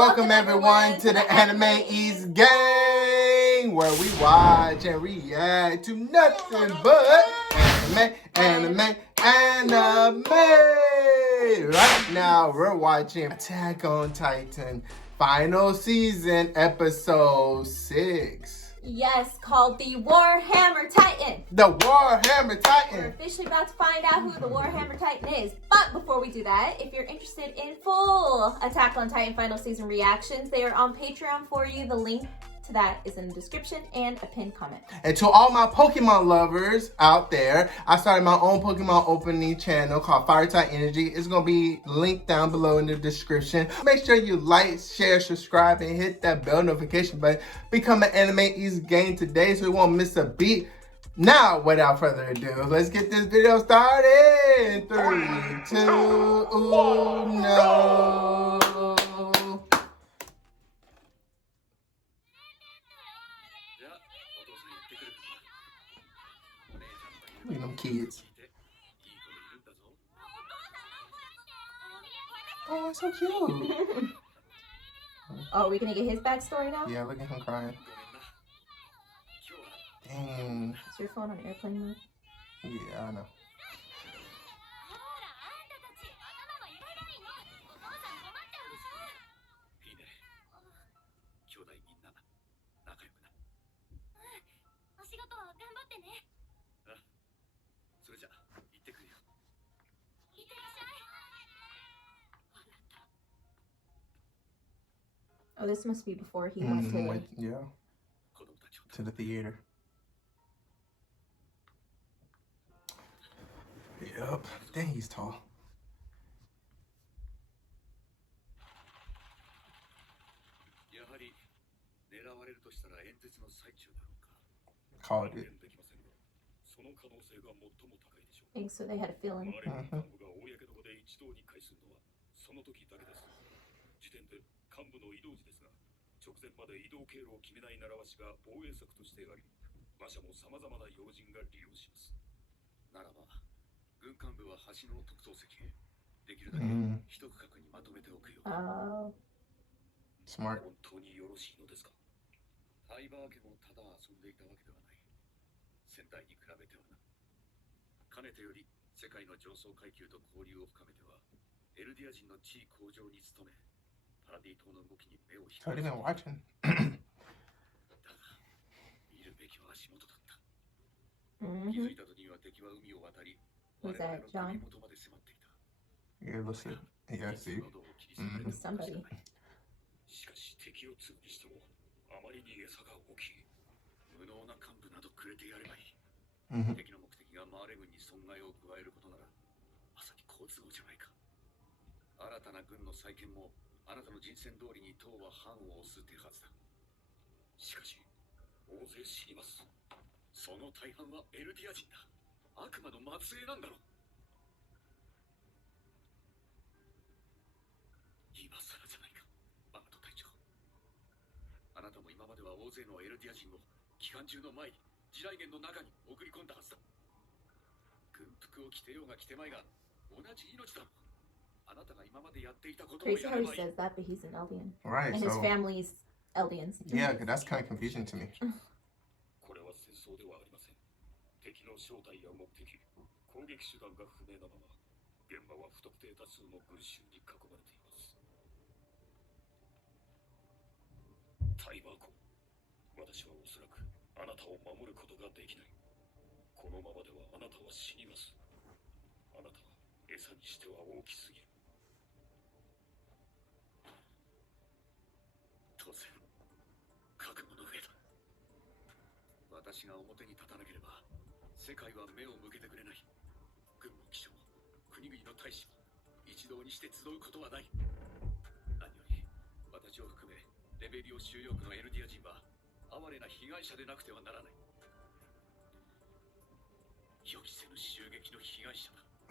Welcome everyone to the Anime Eats Gang, where we watch and react to nothing but anime. Right now we're watching Attack on Titan, final season, episode 6. Yes, called the Warhammer Titan. The Warhammer Titan. We're officially about to find out who the Warhammer Titan is. But before we do that, if you're interested in full Attack on Titan final season reactions, they are on Patreon for you. The link to that is in the description and a pinned comment. And to all my Pokemon lovers out there, I started my own Pokemon opening channel called Fire Type Energy. It's going to be linked down below in the description. Make sure you like, share, subscribe, and hit that bell notification button. Become an Anime Eats Gang today so you won't miss a beat. Now, without further ado, let's get this video started. 3, 2, 1. Look at them kids. Oh, it's so cute. Oh, are we gonna get his backstory now? Yeah, look at him crying. Dang. Is your phone on airplane mode? Yeah, I know. Oh, this must be before he went to... Yeah. To the theater. Yep. Dang, he's tall. Called it. I think so, they had a feeling. Smart. Not even watching. Who's that, John? Yeah, listen. Yeah, see. He's somebody. Crazy how he says that, but he's an Eldian. Right, and his family's Eldians. Yeah, that's kind of confusing to me.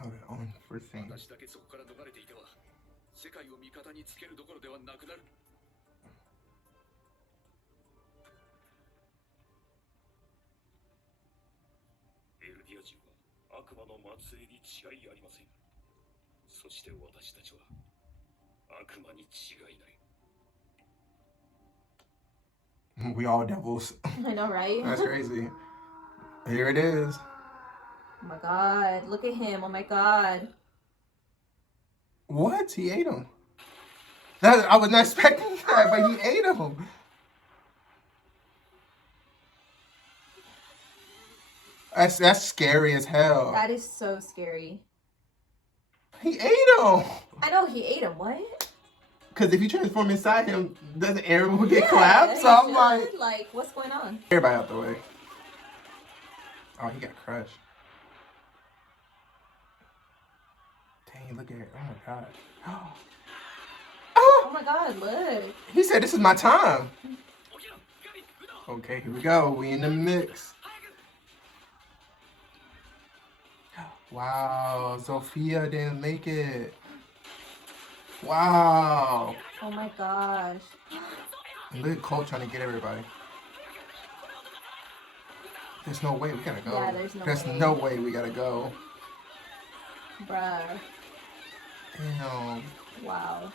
Oh, their own first thing. We all devils. I know, right? That's crazy. Here it is. Oh my god, look at him. Oh my god. What? He ate him. I was not expecting that, but he ate him. That's scary as hell. That is so scary. He ate him. I know he ate him. What? Because if you transform inside him, doesn't everyone get clapped? So I'm like, what's going on? Everybody out the way. Oh, he got crushed. Dang, look at it. Oh my god. Oh my god, look. He said, this is my time. Okay, here we go. We in the mix. Wow, Sophia didn't make it. Wow. Oh my gosh. And look at Colt trying to get everybody. There's no way we gotta go. Yeah, there's no way we gotta go. Bruh. Damn. Wow.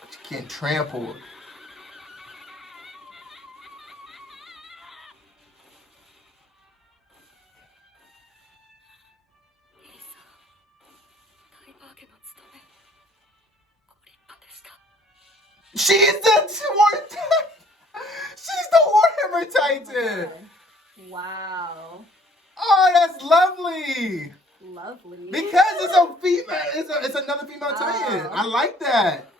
But you can't trample. She's the Warhammer Titan. Wow. Oh, that's lovely. Lovely. Because it's a female. It's another female Titan. I like that.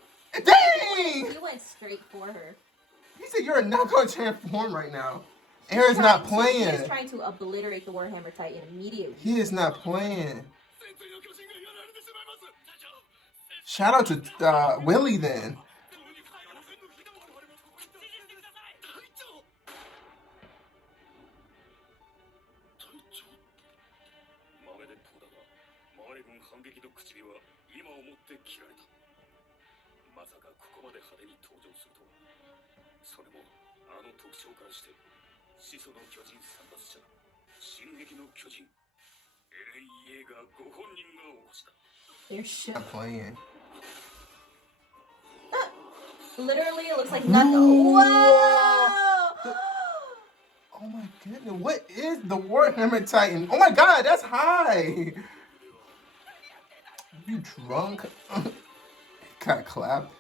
Dang. He went straight for her. He said, "You're not going to transform right now." Aaron's not playing. He's trying to obliterate the Warhammer Titan immediately. He is not playing. Shout out to Willie then. They're shit. I'm playing. Literally, it looks like nothing. Wow! Oh my goodness, what is the Warhammer Titan? Oh my god, that's high! You drunk? Got clapped.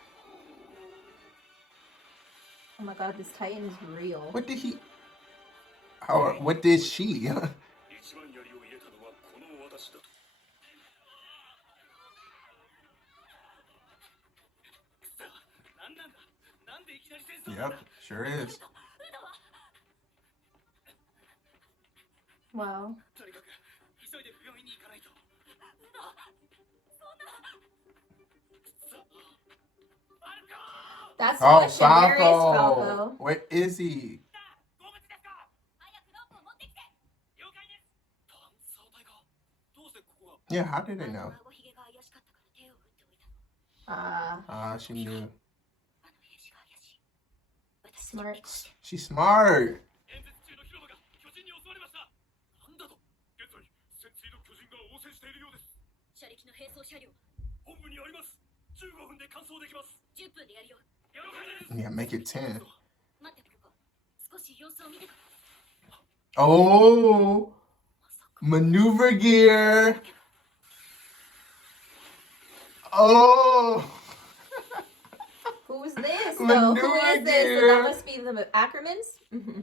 Oh my god, this Titan is real. What did he... Or what did she? Yep, sure is. Wow. That's the question. Where is Falco? Where is he? Yeah, how did they know? She knew. Smart. She's smart. Yeah, make it 10. Oh, maneuver gear. Oh. Who's this? Though? Who is this? So that must be the Ackermans? Mm-hmm.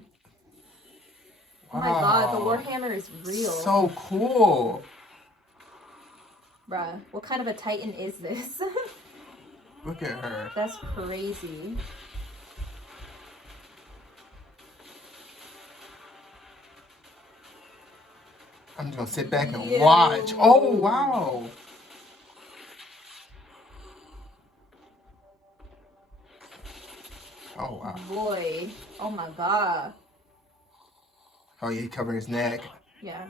Wow. Oh my god, the Warhammer is real. So cool. Bruh, what kind of a Titan is this? Look at her. That's crazy. I'm just gonna sit back and watch. Oh, wow. Oh, wow. Boy. Oh my god. Oh, yeah, he covered his neck. Yeah.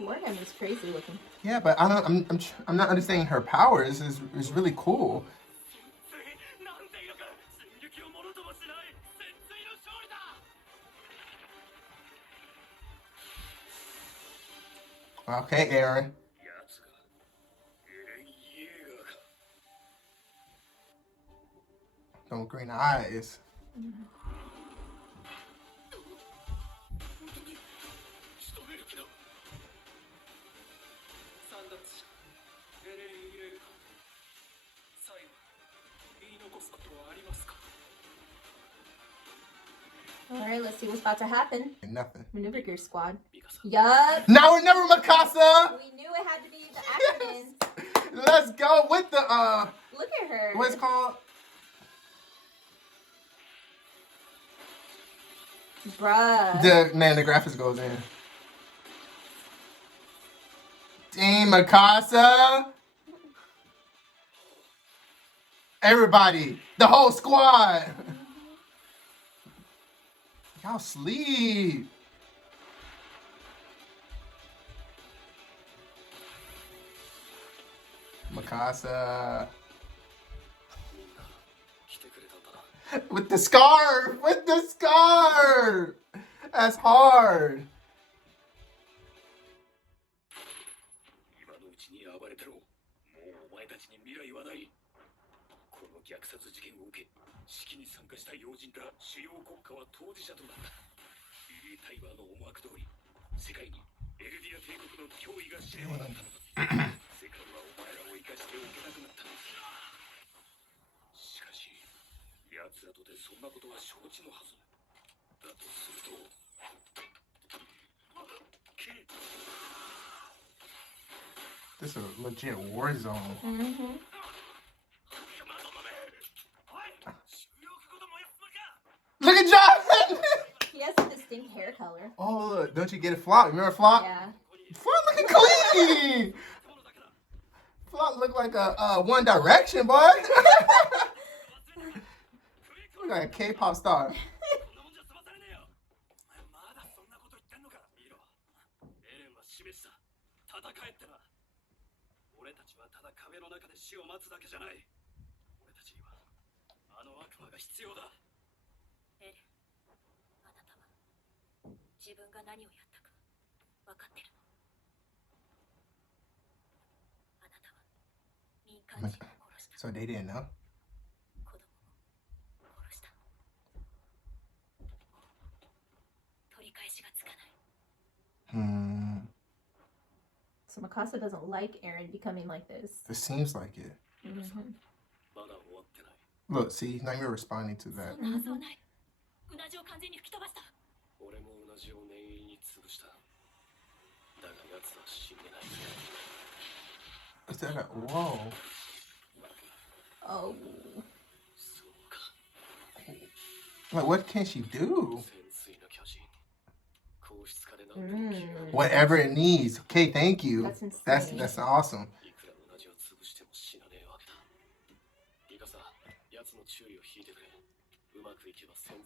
Warhammer is crazy looking. Yeah, but I'm not understanding her powers. Is really cool. Okay, Aaron. Them green eyes. Alright, let's see what's about to happen. Nothing. Maneuver Gear Squad. Yup. Now we're never Mikasa! We knew it had to be the acronyms. Let's go with the, Look at her. what's it called? Bruh. The graphics goes in. Team Mikasa. Everybody. The whole squad. Y'all sleep. Mikasa. With the scarf! With the scarf! That's hard. This is a legit war zone. Mm-hmm. Look at John! He has a distinct hair color. Oh, look. Don't you get a Flop? Remember Flop? Yeah. Flop looking clean! Flop look like a One Direction, boy. Look like a K-pop star. So they didn't know? So Mikasa doesn't like Eren becoming like this. It seems like it. Mm-hmm. Look, see, now you're responding to that. Mm-hmm. Is that a whoa? Oh. Like, what can she do? Mm. Whatever it needs. Okay, thank you. That's insane. That's awesome.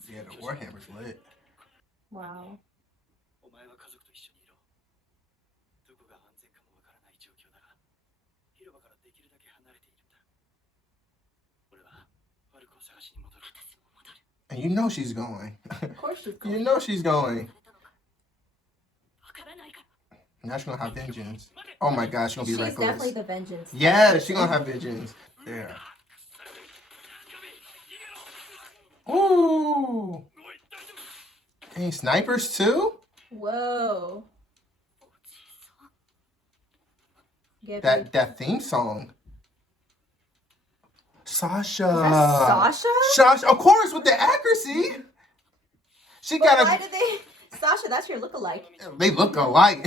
Yeah, the Warhammer's lit. Wow. And you know she's going. Of course she's going. You know she's going. Now she's gonna have vengeance. Oh my gosh, she's gonna be She's reckless. definitely the vengeance. Yeah, she's gonna have vengeance. There. Ooh. Dang, snipers too? Whoa. That theme song. Sasha. Is that Sasha? Sasha, of course, with the accuracy. She But got why did they... Sasha, that's your lookalike. They look alike.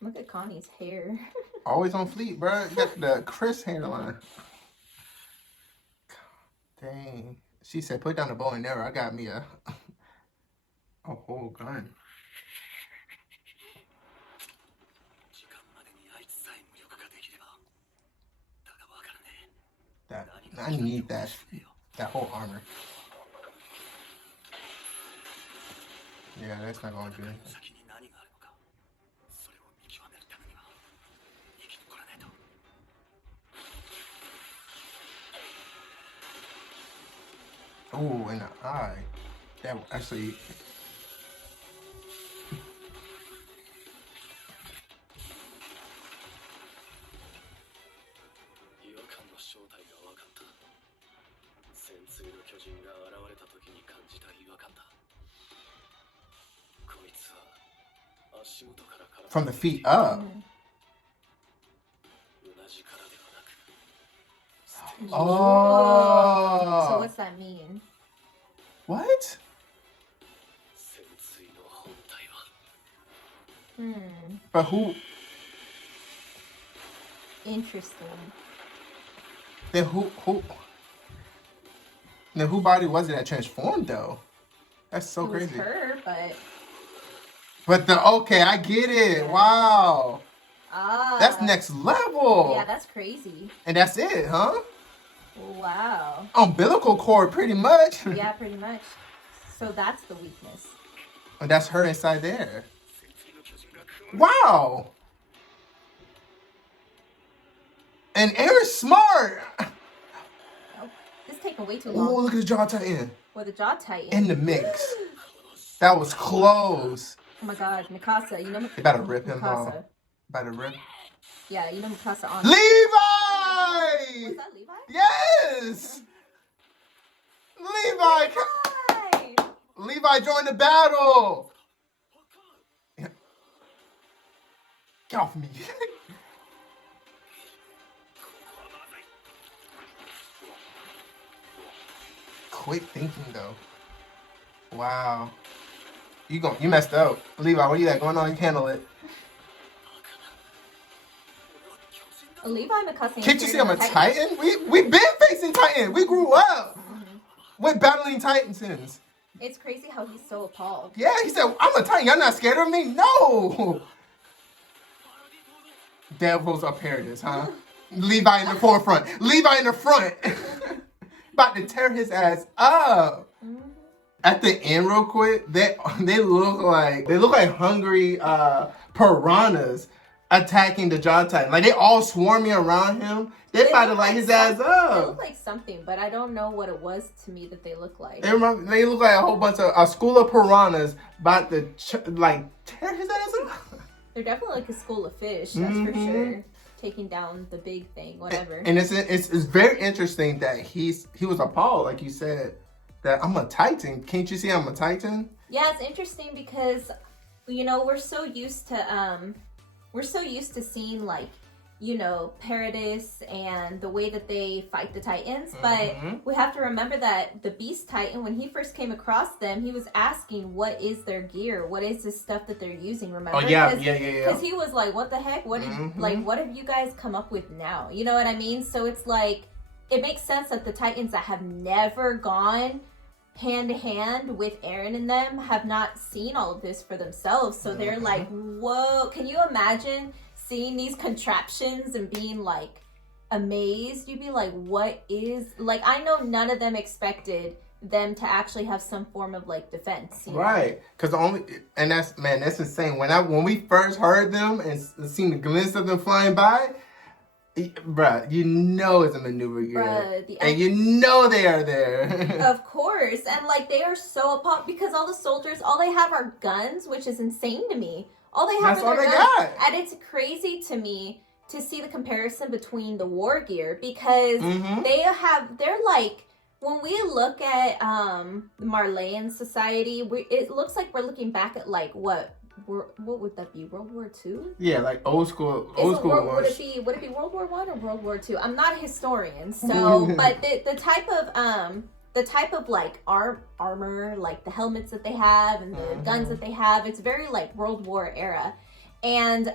Look at Connie's hair. Always on fleek, bro. Got the crisp hairline. Dang. She said, put down the bow and arrow. I got me a whole gun. I need that whole armor. Yeah, that's not going to do anything. Ooh, in the eye. That actually. From the feet up. Oh. So what's that mean? What? But who? Interesting. Then who? Then who body was it that transformed though? That's so crazy. It was her, but. But okay, I get it. Wow. That's next level. Yeah, that's crazy. And that's it, huh? Wow. Umbilical cord, pretty much. Yeah, pretty much. So that's the weakness. And that's her inside there. Wow. And Aaron's smart. Nope. This is taking way too long. Oh, look at the jaw tighten. Well, the jaw tighten. In the mix. That was close. Oh my God, Mikasa. You know They about to rip him Mikasa. off. About to rip. Yeah, you know Mikasa on. Levi! Was that Levi? Yes! Levi! Levi joined the battle! Get off me. Quick thinking though. Wow. You messed up. Levi, what you got going on? You handle it. Levi and Mikasa. Can't you see I'm a Titan? We been facing Titan. We grew up with battling Titans. It's crazy how he's so appalled. Yeah, he said, I'm a Titan. Y'all not scared of me? No. Devils are paradise, huh? Levi in the forefront. Levi in the front. About to tear his ass up. At the end, real quick, they look like hungry piranhas attacking the Jaw Titan. Like they all swarming around him. They about to light his ass up. They look like something, but I don't know what it was to me that they look like. They look like a whole bunch of a school of piranhas about to tear his ass up. They're definitely like a school of fish, that's for sure. Taking down the big thing, whatever. And it's very interesting that he was appalled, like you said, that I'm a Titan. Can't you see I'm a Titan? Yeah, it's interesting because we're so used to seeing like Paradis and the way that they fight the Titans, but we have to remember that the Beast Titan, when he first came across them, he was asking what is their gear, what is this stuff that they're using, remember? Oh yeah. Because he was like, what the heck, what have you guys come up with now, you know what I mean? So it's like, it makes sense that the Titans that have never gone hand to hand with Eren and them have not seen all of this for themselves, so they're like, whoa, can you imagine seeing these contraptions and being like amazed? You'd be like, what is, like, I know none of them expected them to actually have some form of like defense, right? Because that's insane. When we first heard them and seen the glimpse of them flying by, bruh, it's a maneuver gear, and they are there. Of course, and like they are so appalled because all the soldiers, all they have are guns, which is insane to me. All they have are their guns. And it's crazy to me to see the comparison between the war gear because they're like, when we look at the Marleyan society, it looks like we're looking back at like what would that be? World War II? Yeah, like old school. Would it be World War I or World War II? I'm not a historian, so but the type of like armor, like the helmets that they have and the guns that they have, it's very like World War era. And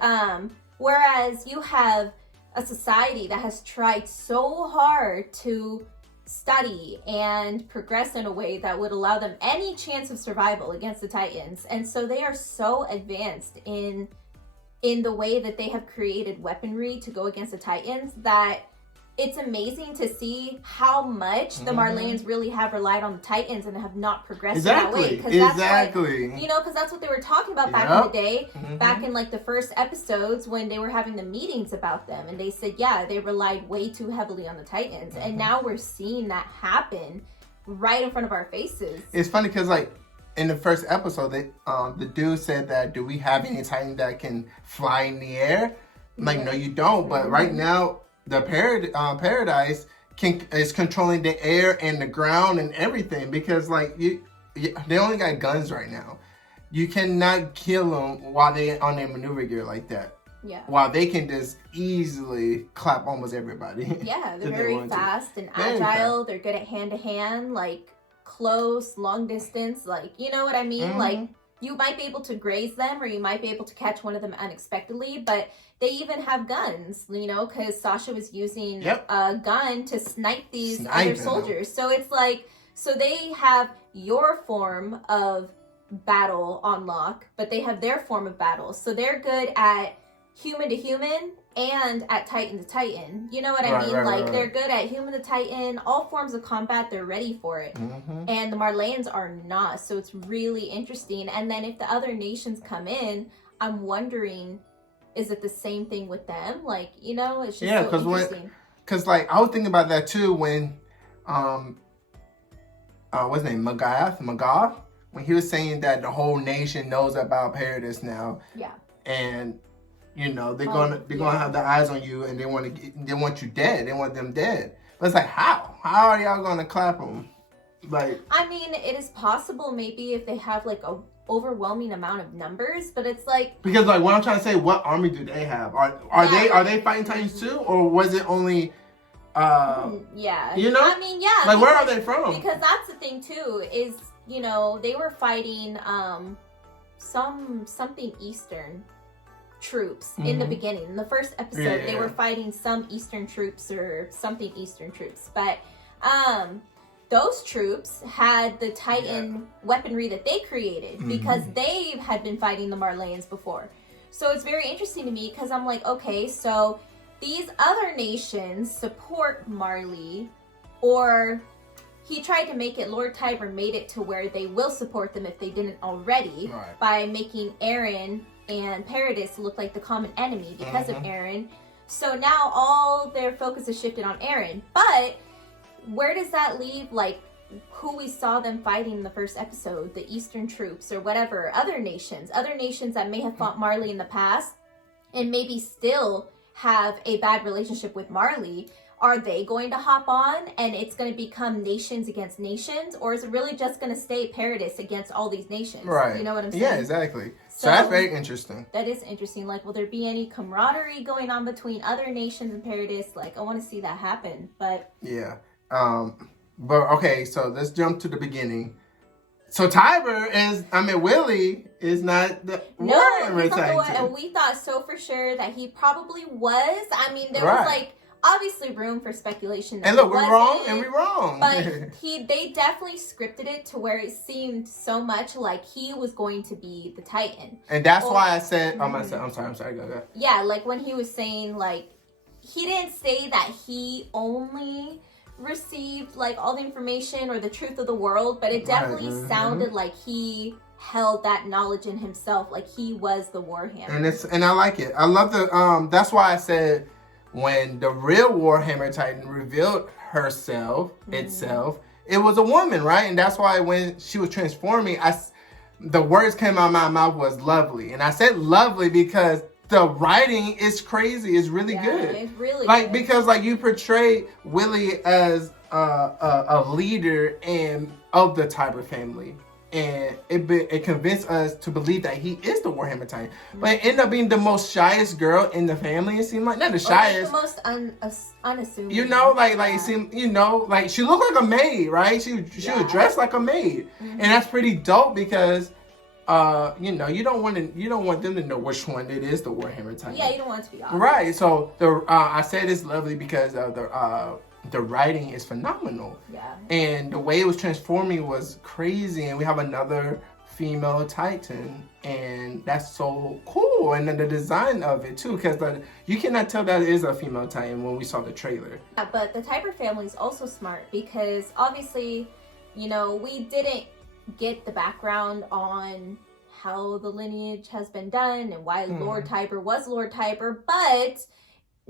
whereas you have a society that has tried so hard to study and progress in a way that would allow them any chance of survival against the Titans. And so they are so advanced in the way that they have created weaponry to go against the Titans that it's amazing to see how much the Marleyans really have relied on the Titans and have not progressed in that way. Exactly. Because that's what they were talking about back in the day, back in like the first episodes when they were having the meetings about them. And they said, yeah, they relied way too heavily on the Titans. And now we're seeing that happen. right in front of our faces. It's funny because, like, in the first episode, the dude said that, do we have any Titan that can fly in the air? I'm like, no, you don't. But right now, the Paradise is controlling the air and the ground and everything because, like, they only got guns right now. You cannot kill them while they're on their maneuver gear like that. Yeah. While they can just easily clap almost everybody. Yeah, they're very fast and agile. They're good at hand-to-hand, like close, long distance. Like, you know what I mean? Mm-hmm. Like, you might be able to graze them or you might be able to catch one of them unexpectedly, but they even have guns, you know, because Sasha was using a gun to snipe these other soldiers. So it's like, so they have your form of battle on lock, but they have their form of battle. So they're good at human to human and at Titan to Titan. You know what I mean? They're good at human to Titan, all forms of combat, they're ready for it. Mm-hmm. And the Marleyans are not, so it's really interesting. And then if the other nations come in, I'm wondering, is it the same thing with them? Like, you know, it's just so interesting. Because, like, I was thinking about that too when, what's his name, Magath, when he was saying that the whole nation knows about Paradise now. Yeah. And you know, they're gonna have their eyes on you, and they want you dead. They want them dead. But it's like, how are y'all gonna clap them? Like, I mean, it is possible maybe if they have like a overwhelming amount of numbers, but it's like, because like what I'm trying to say, what army do they have? Are they fighting Titans too, or was it only? Yeah. You know. I mean, yeah. Like, where are they from? Because that's the thing too. Is, you know, they were fighting something Eastern troops in the beginning. In the first episode, they were fighting some Eastern troops or something Eastern troops. But those troops had the Titan weaponry that they created because they had been fighting the Marleyans before. So it's very interesting to me because I'm like, okay, so these other nations support Marley, or he tried to make it, Lord Tiber made it to where they will support them if they didn't already by making Eren and Paradis look like the common enemy because of Eren. So now all their focus is shifted on Eren. But where does that leave, like, who we saw them fighting in the first episode, the Eastern troops or whatever, other nations that may have fought Marley in the past and maybe still have a bad relationship with Marley? Are they going to hop on and it's going to become nations against nations? Or is it really just going to stay Paradis against all these nations? Right. You know what I'm saying? Yeah, exactly. So that's very interesting. That is interesting. Like, will there be any camaraderie going on between other nations and Paradis? Like, I want to see that happen. But yeah. But okay, so let's jump to the beginning. So Willie is not the Warhammer Titan. And we thought so for sure that he probably was. I mean, there was like obviously room for speculation. And look, we're wrong. But they definitely scripted it to where it seemed so much like he was going to be the Titan. And that's why I said, I'm sorry, go. Yeah, like when he was saying, like, he didn't say that he only received like all the information or the truth of the world, but it definitely sounded like he held that knowledge in himself, like he was the Warhammer. And I like it. I love the that's why I said when the real Warhammer Titan revealed itself, it was a woman, right? And that's why when she was transforming, the words came out of my mouth was lovely. And I said lovely because the writing is crazy. It's really good. It's really good. Because like you portray Willie as a leader of the Tiber family. And it convinced us to believe that he is the Warhammer Titan. But it ended up being the most shyest girl in the family. It seemed like, not the shyest. Like the most unassuming. You know, like it seemed, you know, like she looked like a maid, right? She was dressed like a maid. And that's pretty dope because you know, you don't want them to know which one it is the Warhammer Titan. Yeah, you don't want it to be obvious. Right. So I said it's lovely because the writing is phenomenal. Yeah. And the way it was transforming was crazy. And we have another female Titan, and that's so cool. And then the design of it too, because you cannot tell that it is a female Titan when we saw the trailer. Yeah, but the Tiber family is also smart because obviously, you know, we didn't get the background on how the lineage has been done and why Lord Tiber was Lord Tiber, but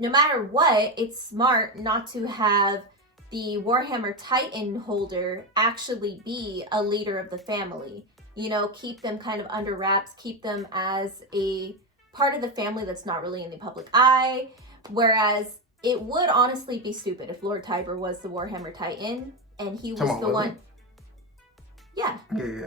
no matter what, it's smart not to have the Warhammer Titan holder actually be a leader of the family. You know, keep them kind of under wraps, keep them as a part of the family that's not really in the public eye. Whereas it would honestly be stupid if Lord Tiber was the Warhammer Titan and he was the one. Yeah.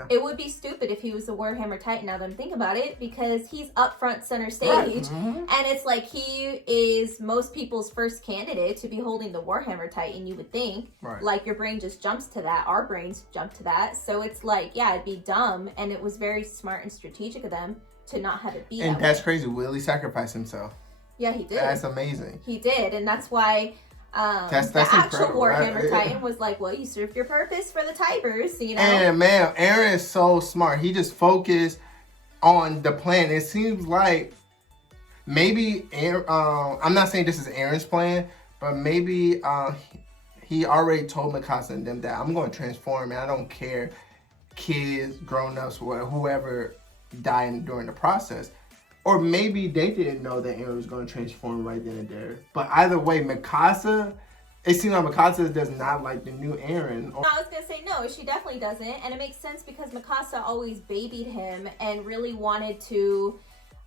It would be stupid if he was the Warhammer Titan, now that I'm thinking about it, because he's up front center stage. Right. And it's like he is most people's first candidate to be holding the Warhammer Titan, you would think. Right. Like, your brain just jumps to that. Our brains jump to that. So it's like, yeah, it'd be dumb. And it was very smart and strategic of them to not have it be And that that's way. crazy. Willie sacrificed himself. Yeah, he did. That's amazing. He did. And that's why... that's the actual incredible, Warhammer right? Titan was like, well, you served your purpose for the Tibers, you know? And man, Aaron is so smart. He just focused on the plan. It seems like maybe Aaron, I'm not saying this is Aaron's plan, but maybe he already told Mikasa and them that I'm going to transform, and I don't care, kids, grown-ups, whoever died during the process. Or maybe they didn't know that Aaron was going to transform right then and there. But either way, Mikasa, it seems like Mikasa does not like the new Aaron. No, I was going to say no, she definitely doesn't. And it makes sense because Mikasa always babied him and really wanted to...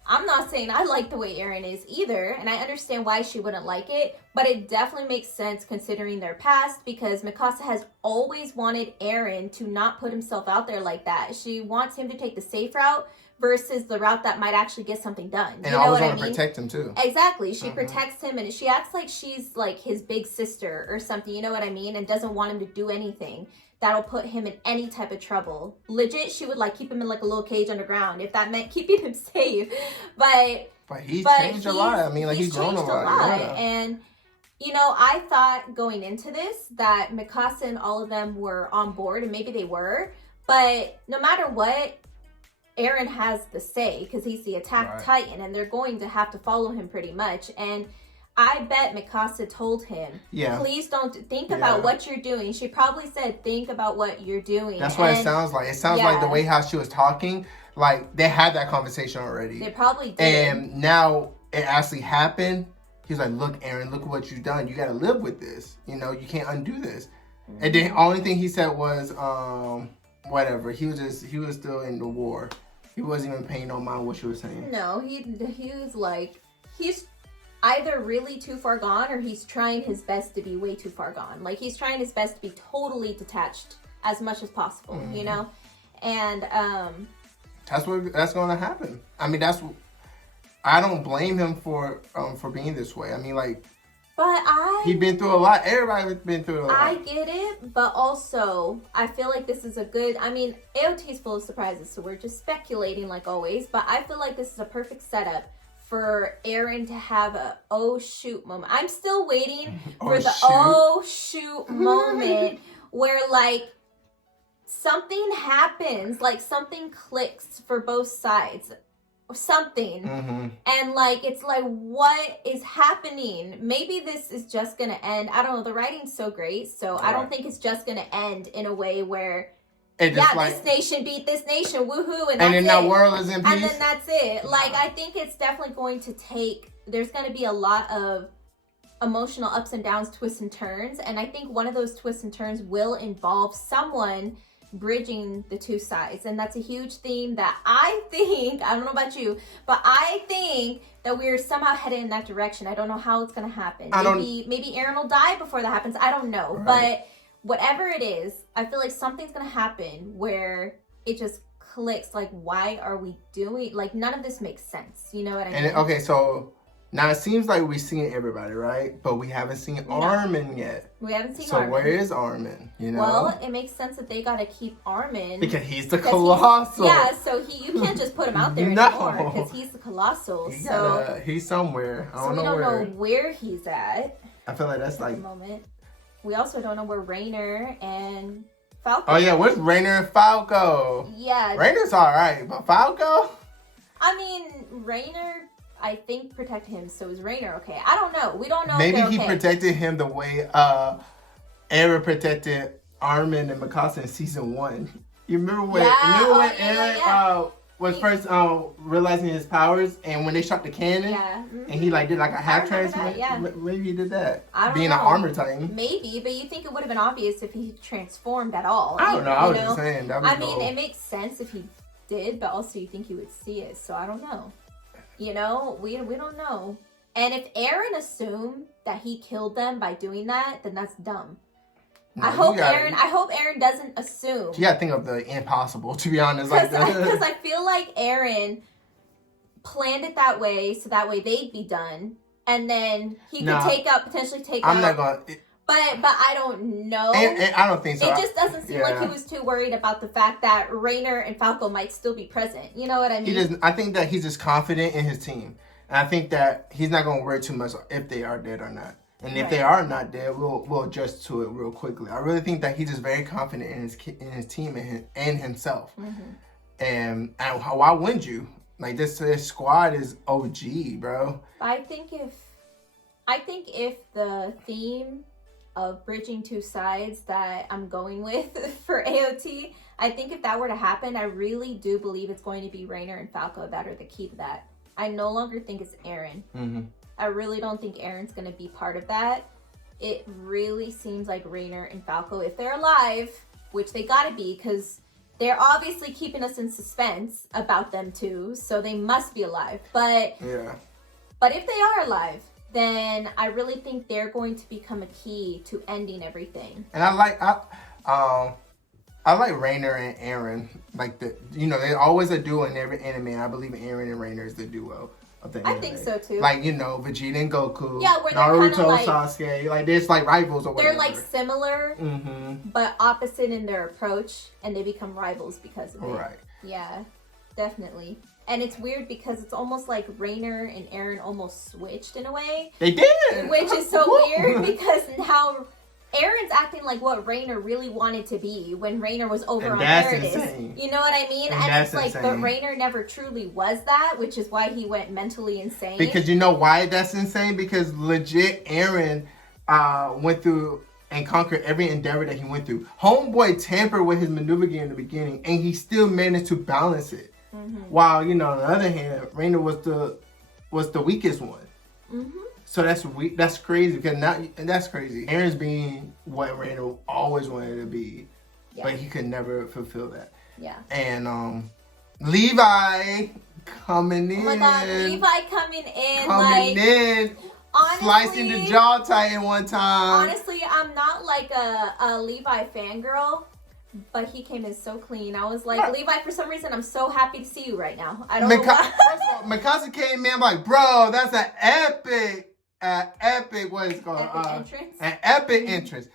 I'm not saying I like the way Aaron is either, and I understand why she wouldn't like it, but it definitely makes sense considering their past, because Mikasa has always wanted Aaron to not put himself out there like that. She wants him to take the safe route versus the route that might actually get something done. And always want to protect him too. Exactly. She protects him, and she acts like she's like his big sister or something, you know what I mean? And doesn't want him to do anything that'll put him in any type of trouble. Legit, she would like keep him in like a little cage underground if that meant keeping him safe. But he's changed a lot. I mean, like he's grown a lot. Yeah. And you know, I thought going into this that Mikasa and all of them were on board, and maybe they were. But no matter what, Aaron has the say because he's the attack titan, and they're going to have to follow him pretty much. And I bet Mikasa told him, please don't think about what you're doing. She probably said, think about what you're doing. That's what it sounds like. It sounds like the way how she was talking, like they had that conversation already. They probably did. And now it actually happened. He's like, look, Aaron, look at what you've done. You got to live with this. You know, you can't undo this. And then the only thing he said was, whatever. He was still in the war. He wasn't even paying no mind what she was saying. No, he was like, he's either really too far gone or he's trying his best to be way too far gone. Like, he's trying his best to be totally detached as much as possible, you know? And, that's going to happen. I mean, I don't blame him for being this way. I mean, like, he's been through a lot. Everybody's been through a lot. I get it, but also, I feel like this is a good... I mean, AOT is full of surprises, so we're just speculating like always, but I feel like this is a perfect setup for Aaron to have a oh shoot moment. I'm still waiting for oh shoot moment where, like, something happens, like something clicks for both sides. Something and like it's like, what is happening? Maybe this is just gonna end. I don't know, the writing's so great, so I don't think it's just gonna end in a way where this nation beat this nation, woohoo, and then that world is in peace, and then that's it. Like, I think it's definitely going to take, there's gonna be a lot of emotional ups and downs, twists and turns, and I think one of those twists and turns will involve someone bridging the two sides, and that's a huge theme that I think, I don't know about you, but I think that we're somehow headed in that direction. I don't know how it's gonna happen. Maybe Aaron will die before that happens. I don't know, but whatever it is, I feel like something's gonna happen where it just clicks. Like, why are we doing, like, none of this makes sense, you know what I mean? And okay, so now it seems like we've seen everybody, right? But we haven't seen Armin yet. We haven't seen Armin. So where is Armin? You know? Well, it makes sense that they gotta keep Armin because he's the Colossal. So you can't just put him out there anymore because he's the Colossal. He's somewhere. We don't know where he's at. I feel like that's like the moment. We also don't know where Rainer and Falco. Oh yeah, where's Rainer and Falco? Yeah, Rainer's all right, but Falco? I mean, Rainer, I think, protected him, so is Rainer okay? I don't know. We don't know. Maybe he protected him the way Aaron protected Armin and Mikasa in season 1. You remember when? Aaron was first realizing his powers, and when they shot the cannon, and he like did like a half transformation. Yeah. Maybe he did that. I don't Being know. an armor titan. Maybe, but you think it would have been obvious if he transformed at all. I don't know. I was just saying. I mean, it makes sense if he did, but also you think he would see it. So I don't know. You know, we don't know. And if Eren assumed that he killed them by doing that, then that's dumb. No, I hope Eren doesn't assume. You gotta think of the impossible, to be honest. Because I feel like Eren planned it that way, so that way they'd be done, and then he could potentially take out. I'm not gonna. But I don't know. And I don't think so. It just doesn't seem like he was too worried about the fact that Rainer and Falco might still be present. You know what I mean? I think that he's just confident in his team, and I think that he's not gonna worry too much if they are dead or not. And if they are not dead, we'll adjust to it real quickly. I really think that he's just very confident in his team and himself. And why wouldn't you? Like this squad is OG, bro. I think if the theme of bridging two sides that I'm going with for AOT, I think if that were to happen, I really do believe it's going to be Rainer and Falco that are the key to that. I no longer think it's Eren. I really don't think Eren's going to be part of that. It really seems like Rainer and Falco, if they're alive, which they got to be, because they're obviously keeping us in suspense about them too, so they must be alive. But if they are alive, then I really think they're going to become a key to ending everything. And I like Rainer and Eren. Like they always a duo in every anime. I believe Eren and Rainer is the duo. I think so too. Like, Vegeta and Goku. Yeah, where they're Naruto, like, Sasuke. Like, there's like rivals or whatever. They're like similar, but opposite in their approach, and they become rivals because of it. Right. Yeah, definitely. And it's weird because it's almost like Rainer and Eren almost switched in a way. They did! Which is so weird because now Eren's acting like what Rainer really wanted to be when Rainer was over on Paradise. You know what I mean? And it's like, but Rainer never truly was that, which is why he went mentally insane. Because you know why that's insane? Because legit Eren went through and conquered every endeavor that he went through. Homeboy tampered with his maneuver gear in the beginning, and he still managed to balance it. While, on the other hand, Rainer was the weakest one. So that's crazy because that's crazy. Eren's being what Randall always wanted to be, but he could never fulfill that. Yeah. And Levi coming in. Oh my God, Levi coming in. Honestly, slicing the jaw titan one time. Honestly, I'm not like a Levi fangirl, but he came in so clean. I was like, Levi, for some reason, I'm so happy to see you right now. I don't know why. First of all, Mikasa came in, I'm like, bro, that's an epic, what is it called? Entrance? An epic entrance.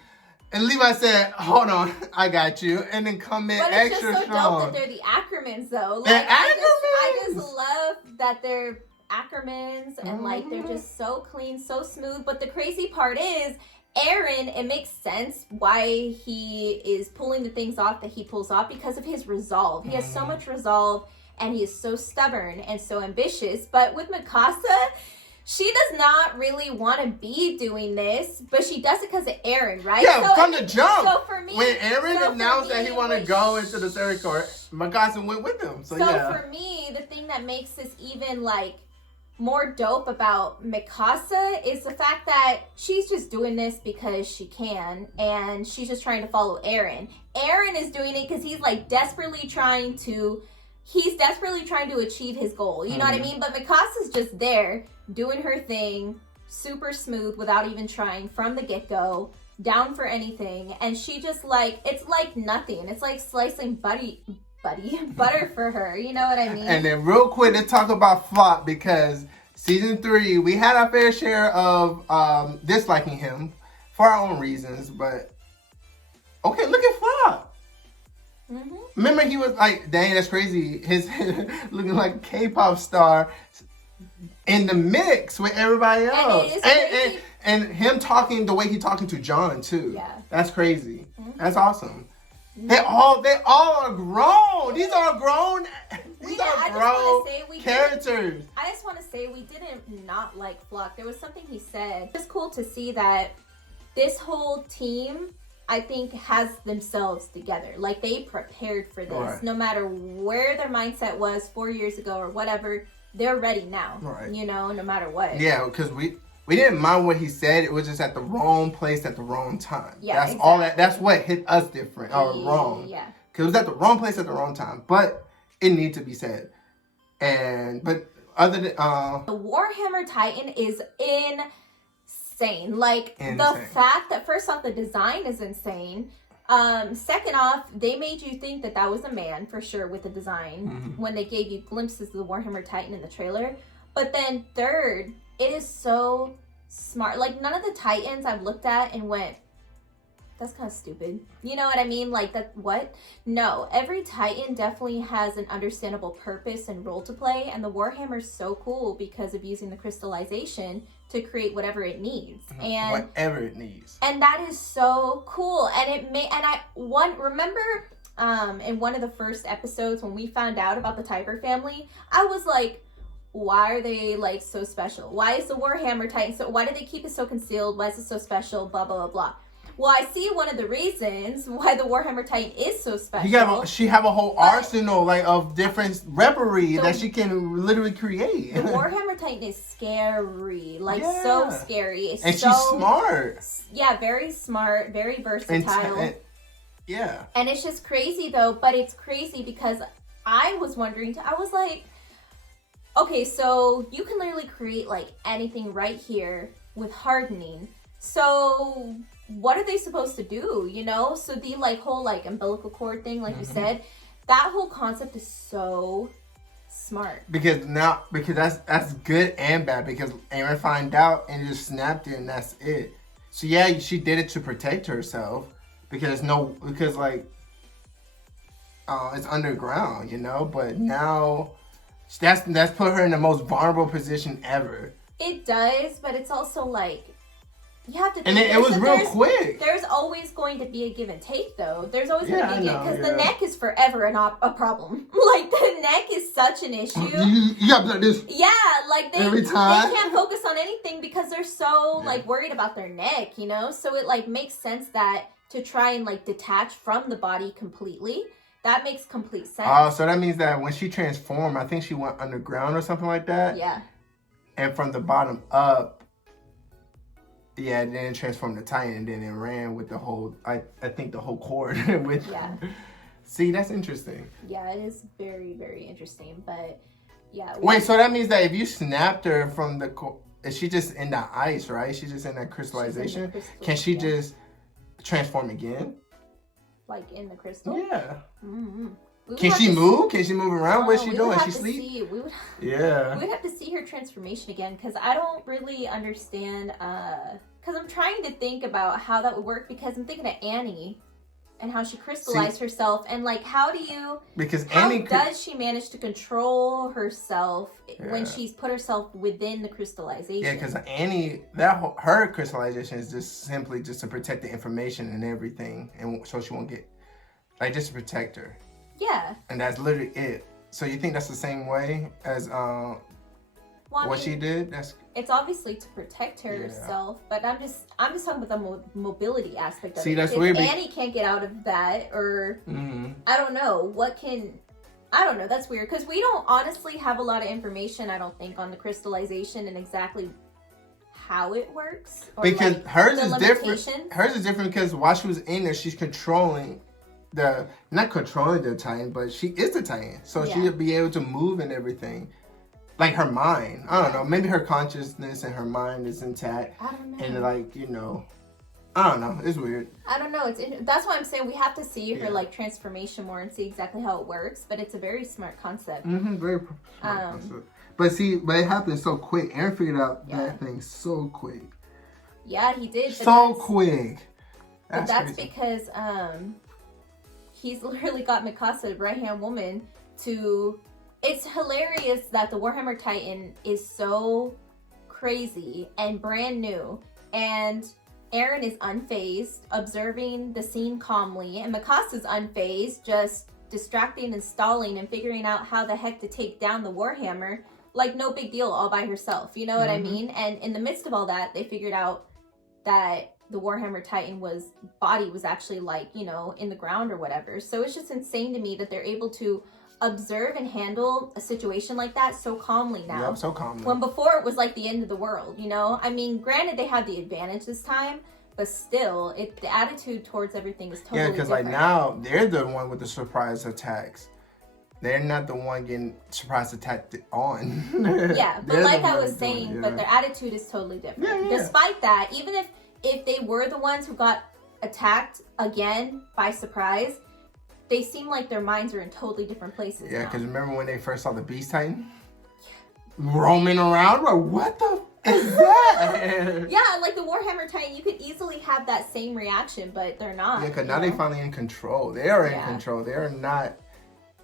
And Levi said, hold on, I got you. And then come in extra strong. But it's just so dope that they're the Ackermans, though. Like, I just love that they're Ackermans and like they're just so clean, so smooth. But the crazy part is, Eren, it makes sense why he is pulling the things off that he pulls off because of his resolve. He has so much resolve and he is so stubborn and so ambitious. But with Mikasa, she does not really want to be doing this, but she does it because of Eren, right? Yeah, from the jump. So for me, when Eren announced that he wanted to go into the third court, Mikasa went with him. So for me, the thing that makes this even like more dope about Mikasa is the fact that she's just doing this because she can, and she's just trying to follow Eren. Eren is doing it because he's like desperately trying to achieve his goal. You know what I mean? But Mikasa's just there doing her thing, super smooth without even trying from the get-go, down for anything, and she just like, it's like nothing. It's like slicing butter for her, you know what I mean? And then real quick to talk about Flop, because season 3 we had our fair share of disliking him for our own reasons, but okay, look at Flop. Remember he was like, dang, that's crazy, his looking like a K-pop star in the mix with everybody else, and him talking the way he talking to John too. That's crazy. That's awesome. They all are grown. These are grown. These are grown characters. I just want to say we didn't not like Flock. There was something he said. It's cool to see that this whole team I think, has themselves together. Like, they prepared for this. Right. No matter where their mindset was 4 years ago or whatever, they're ready now. Right. You know, no matter what. Yeah, because we didn't mind what he said. It was just at the wrong place at the wrong time. Yeah, that's exactly. all that. That's what hit us different or wrong. Yeah. Because it was at the wrong place at the wrong time. But it needs to be said. But other than the Warhammer Titan is insane. Like, the Insane. fact that, first off, the design is insane. Second off, they made you think that was a man for sure with the design when they gave you glimpses of the Warhammer Titan in the trailer. But then third, it is so smart. Like, none of the Titans I've looked at and went, that's kind of stupid. You know what I mean? Like, that, what? No, every Titan definitely has an understandable purpose and role to play, and the Warhammer's so cool because of using the crystallization to create whatever it needs. And whatever it needs. And that is so cool. And remember in one of the first episodes when we found out about the Tiger family, I was like, why are they like so special? Why is the Warhammer Titan why do they keep it so concealed? Why is it so special? Blah, blah, blah, blah. Well, I see one of the reasons why the Warhammer Titan is so special. She have a whole arsenal like of different weaponry that she can literally create. The Warhammer Titan is scary, like so scary. And she's smart. Yeah, very smart, very versatile. Yeah. And it's just crazy though, but it's crazy because I was wondering, I was like, okay, so you can literally create like anything right here with hardening. So what are they supposed to do, you know? So the like whole like umbilical cord thing, like you said, that whole concept is so smart. Because that's good and bad, because Aaron found out and just snapped it and that's it. So yeah, she did it to protect herself because like it's underground, you know, but now that's put her in the most vulnerable position ever. It does, but it's also like, you have to think, and it was real quick. There's always going to be a give and take, though. There's always going to be a give, because the neck is forever a problem. Like, the neck is such an issue. You got like this. Yeah, like every time they can't focus on anything because they're so like worried about their neck, you know. So it like makes sense that to try and like detach from the body completely. That makes complete sense. Oh, so that means that when she transformed, I think she went underground or something like that. Yeah. And from the bottom up. Yeah, and then it transformed to Titan, and then it ran with the whole, I think the whole cord with. Yeah. See, that's interesting. Yeah, it is very, very interesting, but yeah. Wait, so that means that if you snapped her from the, is she just in that ice, right? She's just in that crystallization. Can she just transform again? Like in the crystal? Yeah. Mm-hmm. Can she move? Can she move around? What's she doing? She sleep? Yeah. We would have to see her transformation again, because I don't really understand. Because I'm trying to think about how that would work, because I'm thinking of Annie and how she crystallized herself, and like how does she manage to control herself when she's put herself within the crystallization? Yeah, because Annie, her crystallization is just simply just to protect the information and everything, and so she won't get, like, just to protect her. Yeah. And that's literally it. So you think that's the same way as she did? It's obviously to protect herself, but I'm just talking about the mobility aspect of it. See, that's if weird. Annie can't get out of that, or I don't know I don't know. That's weird, because we don't honestly have a lot of information, I don't think, on the crystallization and exactly how it works. Or because like hers is different. Hers is different because while she was in there, she's controlling not controlling the Titan, but she is the Titan. So she'll be able to move and everything. Like her mind. I don't know. Maybe her consciousness and her mind is intact. I don't know. And like, you know, I don't know. It's weird. I don't know. That's why I'm saying we have to see her like transformation more and see exactly how it works. But it's a very smart concept. Very smart concept. But it happened so quick. Aaron figured out that thing so quick. Yeah, he did. So quick. But that's because he's literally got Mikasa, the right-hand woman, to... It's hilarious that the Warhammer Titan is so crazy and brand new, and Eren is unfazed, observing the scene calmly, and Mikasa's unfazed, just distracting and stalling and figuring out how the heck to take down the Warhammer, like no big deal, all by herself, you know what I mean? And in the midst of all that, they figured out that the Warhammer Titan body was actually like, you know, in the ground or whatever. So it's just insane to me that they're able to observe and handle a situation like that so calmly now. Yep, so calmly. When before it was like the end of the world, you know? I mean, granted they had the advantage this time, but still, the attitude towards everything is totally because different. like now, they're the one with the surprise attacks. They're not the one getting surprise attacked on. Yeah, but like I was saying, but their attitude is totally different. Yeah. Despite that, even if they were the ones who got attacked again by surprise, they seem like their minds are in totally different places. Yeah, because remember when they first saw the Beast Titan? Roaming around? Like, what the is that? Yeah, like the Warhammer Titan, you could easily have that same reaction, but they're not. Yeah, because now they're finally in control. They are in control. They are not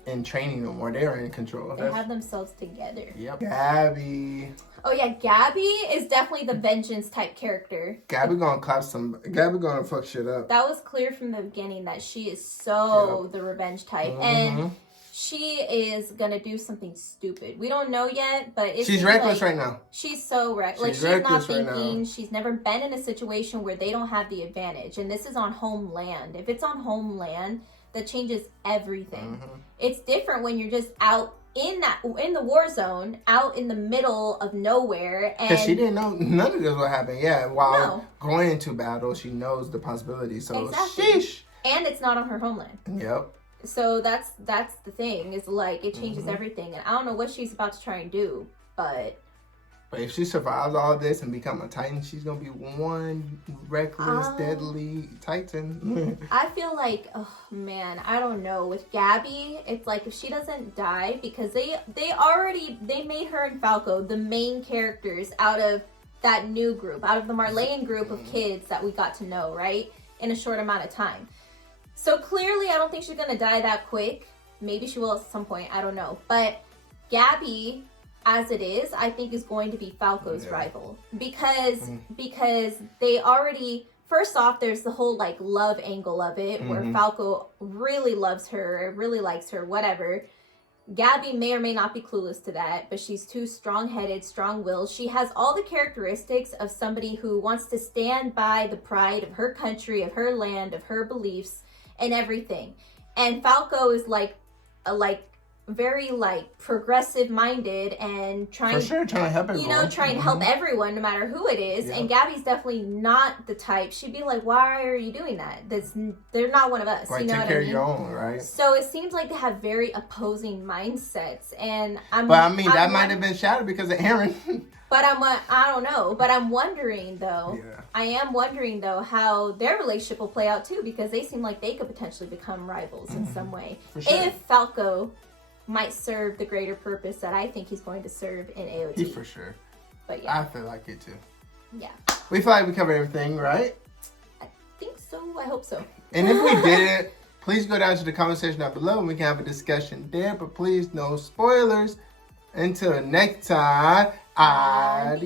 in training no more. They are in control. They have themselves together. Yep. Gabby. Oh yeah, Gabby is definitely the vengeance type character. Gabby gonna fuck shit up. That was clear from the beginning that she is so the revenge type. And she is gonna do something stupid. We don't know yet, but she's reckless right now. She's so reckless. Like, she's not thinking. Right, she's never been in a situation where they don't have the advantage. And this is on homeland. If it's on homeland, that changes everything. It's different when you're just out in the war zone, out in the middle of nowhere. And because she didn't know none of this would happen. Yeah, while going into battle, she knows the possibilities. So sheesh. And it's not on her homeland. Yep. So that's the thing, is like it changes everything. And I don't know what she's about to try and do, but if she survives all this and become a Titan, she's gonna be one reckless, deadly Titan. I feel like, oh man, I don't know. With Gabby, it's like if she doesn't die, because they made her and Falco the main characters out of that new group, out of the Marleyan group of kids that we got to know, right? In a short amount of time. So clearly, I don't think she's gonna die that quick. Maybe she will at some point, I don't know. But Gabby, as it is, I think is going to be Falco's rival. Because they already, first off, there's the whole like love angle of it, where Falco really loves her, really likes her, whatever. Gabby may or may not be clueless to that, but she's too strong-headed, strong-willed. She has all the characteristics of somebody who wants to stand by the pride of her country, of her land, of her beliefs, and everything. And Falco is very like progressive minded and trying to help everyone. You know, trying to help everyone no matter who it is. And Gabby's definitely not the type. She'd be like, why are you doing that? They're not one of us. Right, you know take what care I mean? of your own, right? So it seems like they have very opposing mindsets, and that might have been shattered because of Aaron. But I don't know. But I'm wondering though. Yeah. I am wondering though how their relationship will play out too, because they seem like they could potentially become rivals in some way. For sure. If Falco might serve the greater purpose that I think he's going to serve in AOT. For sure. But yeah. I feel like it too. Yeah. We feel like we covered everything, right? I think so. I hope so. And if we didn't, please go down to the comment section down below and we can have a discussion there. But please, no spoilers. Until next time, adios.